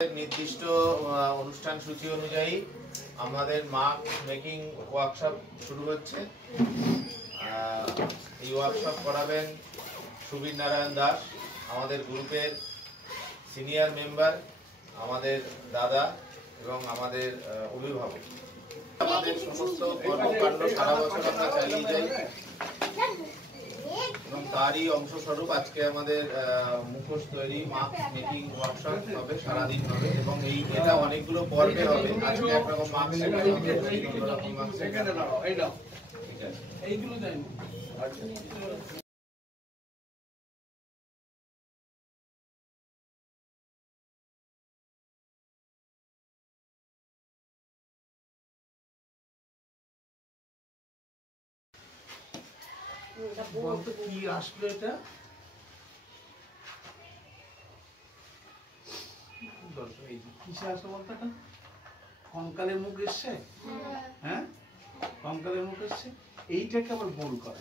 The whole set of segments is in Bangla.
নির্দিষ্ট অনুষ্ঠান সূচি অনুযায়ী আমাদের মাস্ক মেকিং ওয়ার্কশপ শুরু হচ্ছে। এই ওয়ার্কশপ করাবেন সুবীর নারায়ণ দাস, আমাদের গ্রুপের সিনিয়র মেম্বার, আমাদের দাদা এবং আমাদের অভিভাবক। আমাদের সমস্ত কর্মকাণ্ড সারা বছর আমরা চালিয়ে যাই এবং তারই অংশস্বরূপ আজকে আমাদের মুখোশ তৈরি মাস্ক মেকিং ওয়ার্কশপ হবে, সারাদিন হবে এবং এটা অনেকগুলো পর্বে হবে। আজকে একরকম মাস্ক বলতো কি আসলো এটা? কিসে আসলো বলতো? কঙ্কালের মুখ এসছে, হ্যাঁ কঙ্কালের মুখ এসছে। এইটাকে আবার গোল করে,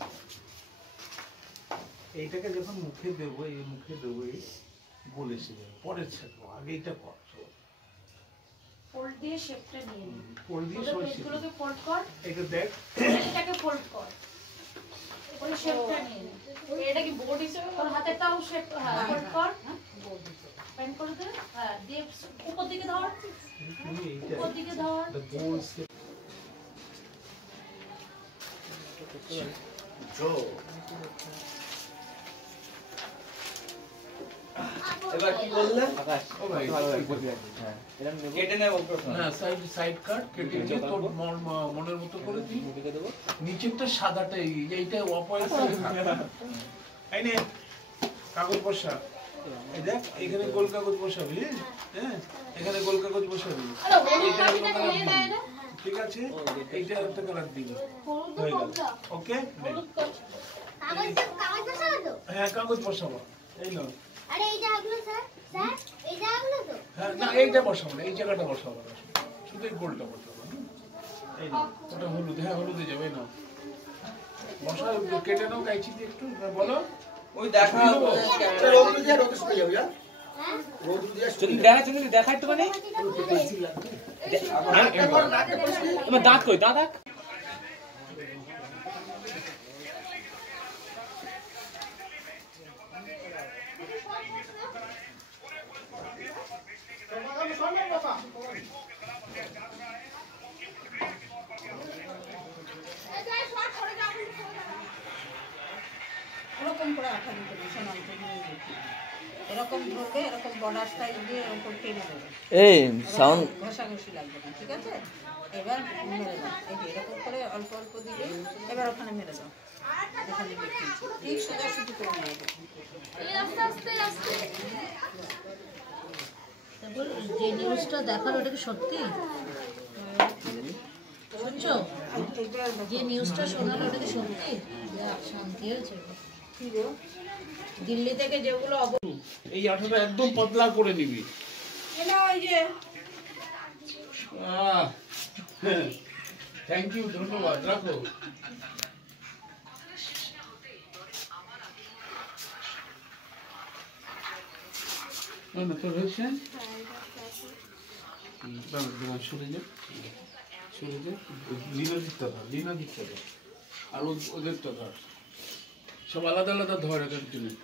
এইটাকে যখন মুখে দেবো, এই মুখে দেবো, এই গোল এসে যাবে। পরের ছেড়ে আগে এইটা কর, ফোল্ড দিয়ে শেপটা নিয়ে নি। ফোল্ড দিয়ে পেজগুলোকে ফোল্ড কর, এটা দেখ, এটাকে ফোল্ড কর, ওই শেপটা নিয়ে নে। এটা কি বোর্ড হিসেবে তোর হাতেরটাও শেপ, হ্যাঁ ফোল্ড কর, বোর্ড হিসেবে পেন করে দে। হ্যাঁ দিয়ে উপর দিকে ধর, উপর দিকে ধর। জো এবার কি বললে? আকাশ কেটে নেব প্রথমে। হ্যাঁ, সাইড কাট কেটে দিয়ে তোর মনের মতো করে দিই। নিচেরটা সাদাটা, এইটা অপয়েন্ট। এই নে কাগজ বসা, এই দেখ এখানে গোল কাগজ বসাবি, হ্যাঁ এখানে গোল কাগজ বসাবি। ঠিক আছে, এইটা একটা কালার দিবি, হয়ে গেল। ওকে, হ্যাঁ কাগজ বসাবো। এই নাও। আরে এই জায়গাগুলো স্যার, স্যার এই জায়গাগুলো তো। হ্যাঁ না, এইটা বসাবো না, এই জায়গাটা বসাবো না, শুধু এই গোলটা বসাবো। এই নাও, ওটা হলুদ, হ্যাঁ হলুদে যাবে। এই নাও বসা, কেটে নাও কাইচি দিয়ে একটু, বলো। ওই দেখা রোদ দিয়ে রোদ শুকিয়ে যাবে, হ্যাঁ রোদ দিয়ে যদি দেখা চলে দেখা একটু মানে আমার দাঁত কই, দাঁত দেখ। এরকম করে আঠা দিতে হবে, সমান করে নিয়ে যেতে। এরকম ধরবে, এরকম বর্ডার স্টাইল দিয়ে এরকম টেনে দেবে। এই সাউন্ড ঘষাঘষি লাগবে না, ঠিক আছে? এবার মেরে দাও, এই যে এরকম করে অল্প অল্প দিলে এবার ওখানে মেরে দাও। ওখানে ঠিক সোজাসুজি করে নিয়ে যাবে। যে নিউজটা দেখালো ওটা কি সত্যি? শুনছো? যে নিউজটা শোনালো ওটা কি সত্যি? শান্তি হয়েছে। দিল্লি থেকে যেগুলো এই আঠাটা একদম পাতলা করে নিবি। থ্যাংক ইউ, ধন্যবাদ, রাখো। না তোর হয়েছে, সরে যা, সরে যা। লিনা দিকটা ধর, লিনা দিকটা ধর, আর ওদেরটা ধর, সব আলাদা আলাদা ধর এক একজনের।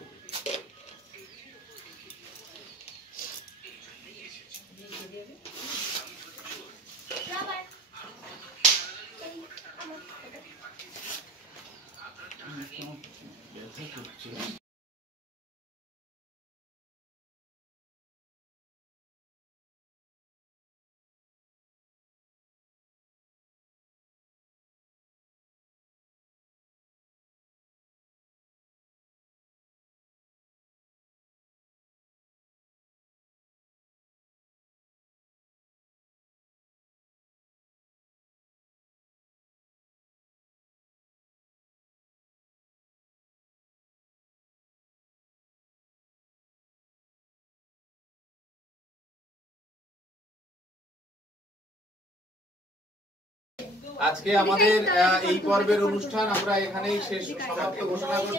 ব্যথা করছে। আজকে আমাদের এই পর্বের অনুষ্ঠান আমরা এখানেই শেষ সমাপ্ত ঘোষণা করছি।